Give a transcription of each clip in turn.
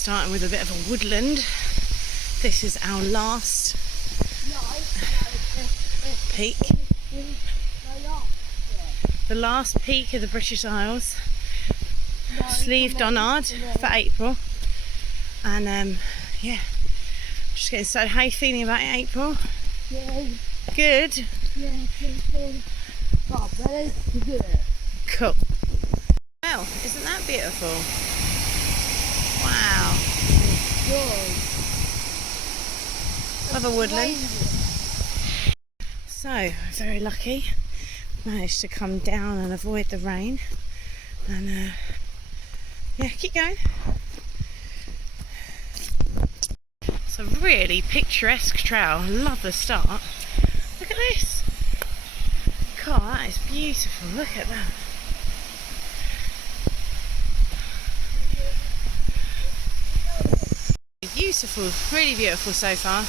starting with a bit of a woodland. This is our last peak. The last peak of the British Isles. Slieve Donard for April. And yeah, just getting started. How are you feeling about it, April? Yeah. Good? Yeah, good. Cool. Well, isn't that beautiful? Wow. Love a woodland. So, very lucky. Managed to come down and avoid the rain. And yeah, keep going. It's a really picturesque trail. Love the start. Look at this. God, that is beautiful. Look at that. Beautiful, really beautiful so far.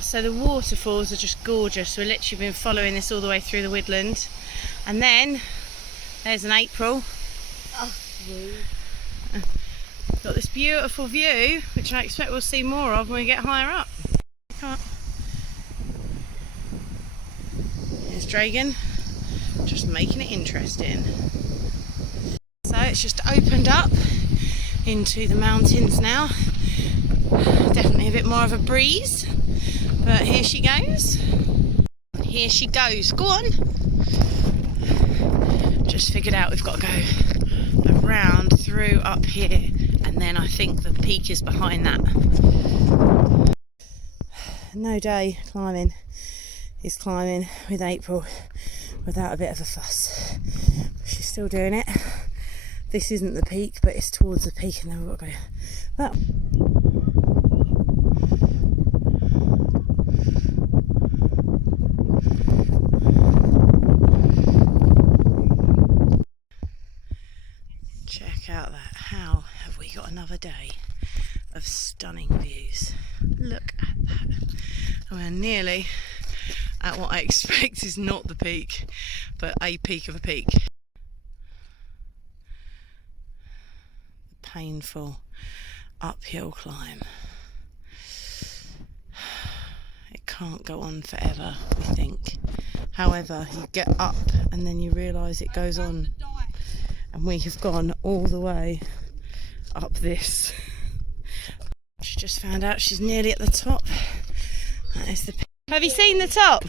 So the waterfalls are just gorgeous. We've literally been following this all the way through the woodland. And then there's an April. Got this beautiful view, which I expect we'll see more of when we get higher up. There's Dragon, just making it interesting. So it's just opened up into the mountains now. Definitely a bit more of a breeze, but here she goes. Here she goes. Go on. Just figured out we've got to go around through up here, and then I think the peak is behind that. No day climbing is climbing with April without a bit of a fuss. She's still doing it. This isn't the peak, but it's towards the peak, and then we've got to go that. Check out that. How have we got another day of stunning views? Look at that. We're nearly at what I expect is not the peak, but a peak of a peak. Painful uphill climb. It can't go on forever, we think. However, you get up and then you realise it goes on, and we have gone all the way up this. She just found out she's nearly at the top. That is the peak. Have you seen the top?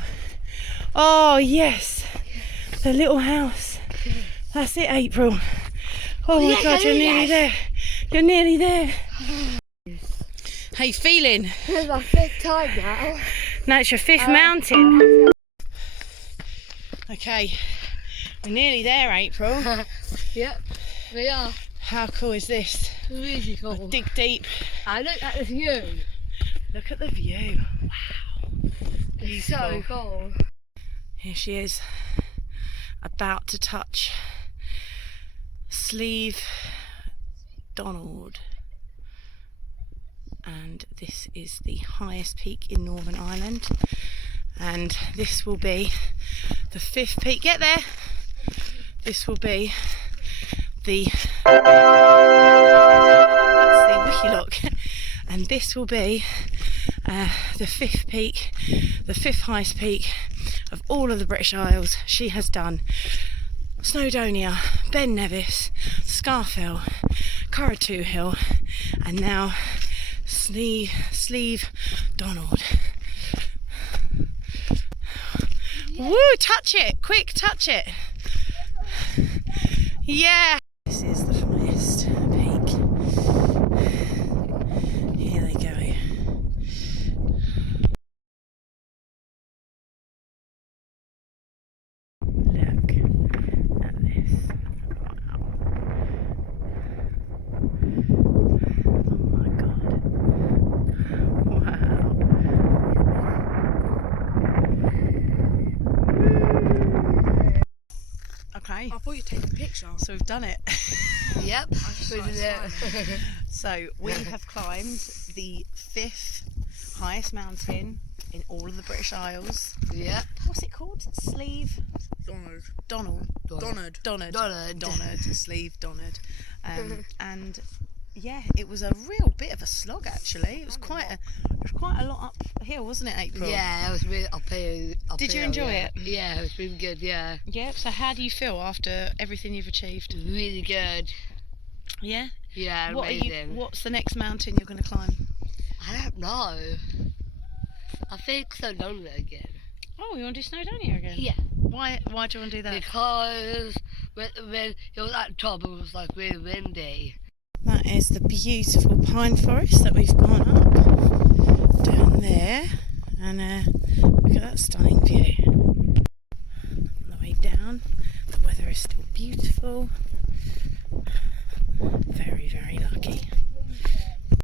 Oh yes, the little house. That's it, April. Oh my God, you're nearly there. You're nearly there. How you feeling? It's my 5th time now. No, it's your 5th mountain. Okay, we're nearly there, April. Yep, we are. How cool is this? Really cool. We'll dig deep. I look at the view. Look at the view. Wow. It's so cool. Here she is, about to touch Slieve Donard, and this is the highest peak in Northern Ireland, and this will be the 5th peak. Get there. This will be the that's the wiki lock, and this will be the 5th peak, the 5th highest peak of all of the British Isles. She has done Snowdonia, Ben Nevis, Scafell, Corritu Hill, and now Slieve Donard. Woo! Touch it! Quick, touch it! Yeah! This is the highest peak. Here they go. Look at this. Wow. Oh my God. Wow. Okay. I thought you'd take a picture. So we've done it. Yep, we did it. So we have climbed the 5th highest mountain in all of the British Isles. Yep. What's it called? Slieve Donald. Donald. Donard. Donald. Slieve Donard. And Yeah, it was a real bit of a slog actually. It was quite a lot uphill, wasn't it, April? Yeah, it was really uphill. Did you enjoy it? Yeah, it was really good. Yeah, Yeah. So how do you feel after everything you've achieved? really good. Yeah. Yeah, What amazing. What's the next mountain you're going to climb? I don't know. I think so. Lonely again. Oh, you want to do Snowdonia again? Yeah. Why do you want to do that? Because when it was at the top, it was like really windy. That is the beautiful pine forest that we've gone up down there, and look at that stunning view. On the way down, the weather is still beautiful.